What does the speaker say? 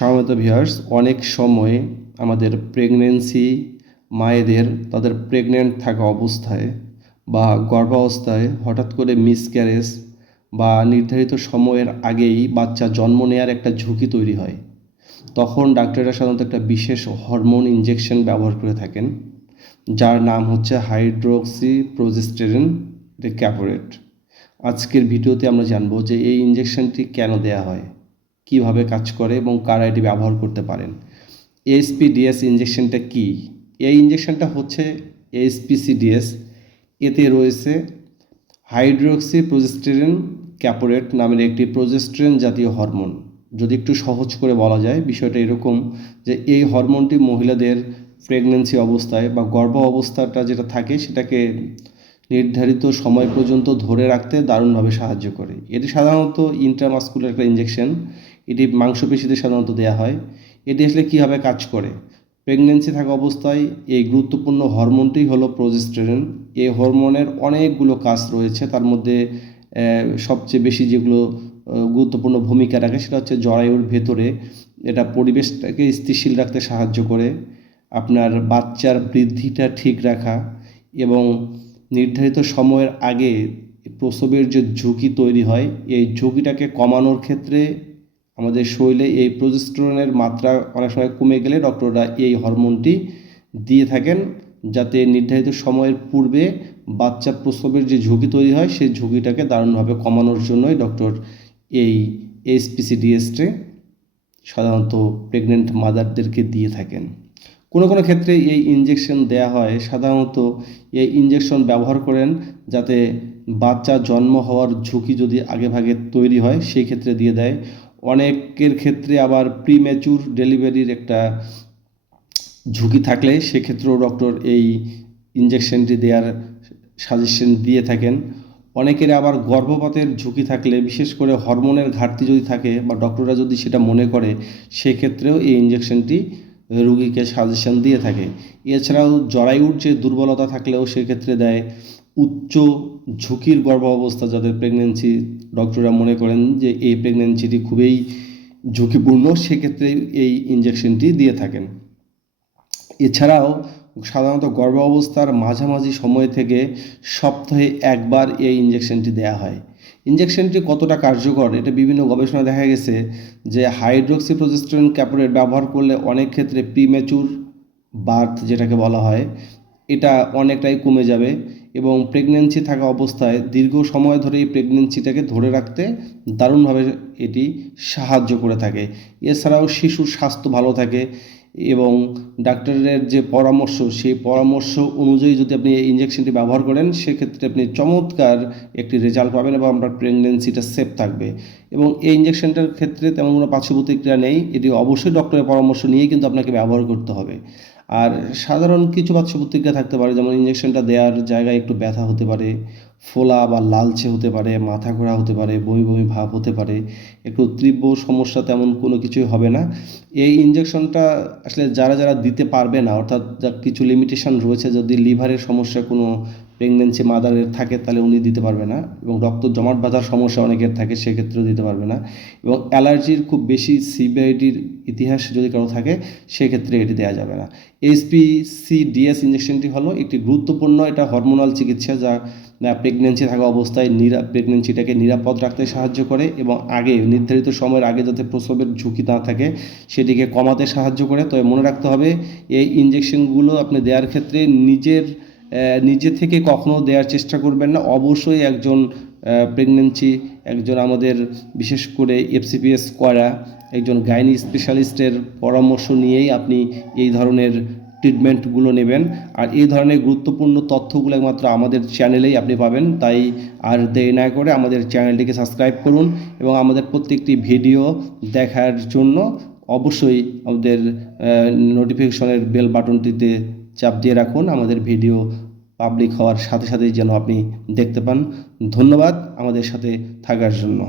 সম্মানিত ভিউয়ার্স, অনেক সময় আমাদের প্রেগন্যান্সি মায়েদের তাদের প্রেগন্যান্ট থাকা অবস্থায় বা গর্ভাবস্থায় হঠাৎ করে মিসক্যারেজ বা নির্ধারিত সময়ের আগেই বাচ্চা জন্ম নেওয়ার একটা ঝুঁকি তৈরি হয়। তখন ডাক্তাররা সাধারণত একটা বিশেষ হরমোন ইনজেকশন ব্যবহার করে থাকেন, যার নাম হচ্ছে হাইড্রোক্সি প্রজেস্টেরন ক্যাপোরেট। আজকের ভিডিওতে আমরা জানবো যে এই ইনজেকশনটি কেন দেয়া হয়, কিভাবে কাজ করে এবং কারা এটি ব্যবহার করতে পারেন। এসপিডিএস ইনজেকশনটা কি? এই ইনজেকশনটা হচ্ছে এসপিসিডিএস। এতে রয়েছে হাইড্রোক্সি প্রজেস্টেরন ক্যাপোরেট নামের একটি প্রজেস্টেরন জাতীয় হরমোন। যদি একটু সহজ করে বলা যায়, বিষয়টা এরকম যে এই হরমোনটি মহিলাদের প্রেগন্যান্সি অবস্থায় বা গর্ভ অবস্থাটা যেটা থাকে সেটাকে নির্ধারিত সময় পর্যন্ত ধরে রাখতে দারুণভাবে সাহায্য করে। এটি সাধারণত ইন্ট্রামাস্কুলার একটা ইনজেকশন। এটি মাংসপেশিতে সাধারণত দেওয়া হয়। এটি আসলে কীভাবে কাজ করে? প্রেগন্যান্সি থাকা অবস্থায় এই গুরুত্বপূর্ণ হরমোনটি হলো প্রজেস্টেরন। এই হরমোনের অনেকগুলো কাজ রয়েছে, তার মধ্যে সবচেয়ে বেশি যেগুলো গুরুত্বপূর্ণ ভূমিকা রাখে সেটা হচ্ছে জরায়ুর ভেতরে এটা পরিবেশটাকে স্থিতিশীল রাখতে সাহায্য করে, আপনার বাচ্চার বৃদ্ধিটা ঠিক রাখা এবং নির্ধারিত সময়ের আগে প্রসবের যে ঝুঁকি তৈরি হয় এই ঝুঁকিটাকে কমানোর ক্ষেত্রে আমাদের শরীরে এই প্রজেস্টেরনের মাত্রা অনেক সময় কমে গেলে ডক্টররা এই হরমোনটি দিয়ে থাকেন, যাতে নির্ধারিত সময়ের পূর্বে বাচ্চা প্রসবের যে ঝুঁকি তৈরি হয় সেই ঝুঁকিটাকে দারুণভাবে কমানোর জন্যই ডক্টর এই এসপিসিডিএসটে সাধারণত প্রেগনেন্ট মাদারদেরকে দিয়ে থাকেন। কোনো কোনো ক্ষেত্রে এই ইনজেকশন দেয়া হয়, সাধারণত এই ইনজেকশন ব্যবহার করেন যাতে বাচ্চা জন্ম হওয়ার ঝুঁকি যদি আগেভাগে তৈরি হয় সেই ক্ষেত্রে দিয়ে দেয়। অনেকের ক্ষেত্রে আবার প্রিম্যাচুর ডেলিভারির একটা ঝুঁকি থাকলে সেক্ষেত্রেও ডক্টর এই ইনজেকশনটি দেওয়ার সাজেশন দিয়ে থাকেন। অনেকের আবার গর্ভপাতের ঝুঁকি থাকলে, বিশেষ করে হরমোনের ঘাটতি যদি থাকে বা ডক্টররা যদি সেটা মনে করে, সেক্ষেত্রেও এই ইনজেকশনটি রুগীকে সাজেশন দিয়ে থাকে। এছাড়াও জরায়ুর যে দুর্বলতা থাকলেও সেক্ষেত্রে দেয়। উচ্চ ঝুঁকির গর্ভ অবস্থা যাদের প্রেগনেন্সি ডক্টররা মনে করেন যে এই প্রেগনেন্সিটি খুবই ঝুঁকিপূর্ণ, সেক্ষেত্রে এই ইনজেকশনটি দিয়ে থাকেন। এছাড়াও সাধারণত গর্ভ অবস্থার মাঝামাঝি সময় থেকে সপ্তাহে একবার এই ইনজেকশনটি দেওয়া হয়। ইনজেকশনটি কতটা কার্যকর এটা বিভিন্ন গবেষণায় দেখা গেছে যে হাইড্রোক্সি প্রজেস্টেরন ক্যাপোরেট ব্যবহার করলে অনেক ক্ষেত্রে প্রিম্যাচুর বার্থ যেটাকে বলা হয় এটা অনেকটাই কমে যাবে এবং প্রেগনেন্সি থাকা অবস্থায় দীর্ঘ সময় ধরে এই প্রেগনেন্সিটাকে ধরে রাখতে দারুণভাবে এটি সাহায্য করে থাকে। এছাড়াও শিশুর স্বাস্থ্য ভালো থাকে এবং ডাক্তারের যে পরামর্শ সেই পরামর্শ অনুযায়ী যদি আপনি এই ইনজেকশনটি ব্যবহার করেন সেক্ষেত্রে আপনি চমৎকার একটি রেজাল্ট পাবেন এবং আপনার প্রেগনেন্সিটা সেফ থাকবে। এবং এই ইনজেকশনটার ক্ষেত্রে তেমন কোনো পার্শ্ব প্রতিক্রিয়া নেই, এটি অবশ্যই ডক্টরের পরামর্শ নিয়েই কিন্তু আপনাকে ব্যবহার করতে হবে। আর সাধারণ কিছু পার্শ্ব প্রতিক্রিয়া থাকতে পারে, যেমন ইনজেকশনটা দেওয়ার জায়গায় একটু ব্যথা হতে পারে, ফোলা বা লালচে হতে পারে, মাথা ঘোরা হতে পারে, বমি বমি ভাব হতে পারে। একটু তীব্র সমস্যা তেমন কোনো কিছুই হবে না। এই ইনজেকশনটা আসলে যারা যারা দিতে পারবে না, অর্থাৎ কিছু লিমিটেশন রয়েছে, যদি লিভারের সমস্যা কোনো প্রেগনেন্সি মাদারের থাকে তাহলে উনি দিতে পারবে না, এবং রক্ত জমাট বাঁধার সমস্যা অনেকের থাকে সেক্ষেত্রেও দিতে পারবে না, এবং অ্যালার্জির খুব বেশি সিভিয়ারিটির ইতিহাস যদি কারো থাকে সেক্ষেত্রে এটি দেওয়া যাবে না। এসপিসিডিএস ইনজেকশনটি হলো একটি গুরুত্বপূর্ণ এটা হরমোনাল চিকিৎসা যা প্রেগনেন্সি থাকা অবস্থায় প্রেগনেন্সিটাকে নিরাপদ রাখতে সাহায্য করে এবং আগে নির্ধারিত সময়ের আগে যাতে প্রসবের ঝুঁকি না থাকে সেটিকে কমাতে সাহায্য করে। তবে মনে রাখতে হবে এই ইনজেকশনগুলো আপনি দেওয়ার ক্ষেত্রে নিজে থেকে কখনো দেওয়ার চেষ্টা করবেন না। অবশ্যই একজন আমাদের বিশেষ করে এফসিপিএস করা একজন গাইনি স্পেশালিস্টের পরামর্শ নিয়েই আপনি এই ধরনের ট্রিটমেন্টগুলো নেবেন। আর এই ধরনের গুরুত্বপূর্ণ তথ্যগুলো একমাত্র আমাদের চ্যানেলেই আপনি পাবেন। তাই আর দেরি না করে আমাদের চ্যানেলটিকে সাবস্ক্রাইব করুন এবং আমাদের প্রত্যেকটি ভিডিও দেখার জন্য অবশ্যই আমাদের নোটিফিকেশনের বেল বাটনটিতে চাপ দিয়ে রাখুন, আমাদের ভিডিও পাবলিক হওয়ার সাথে সাথেই যেন আপনি দেখতে পান। ধন্যবাদ আমাদের সাথে থাকার জন্য।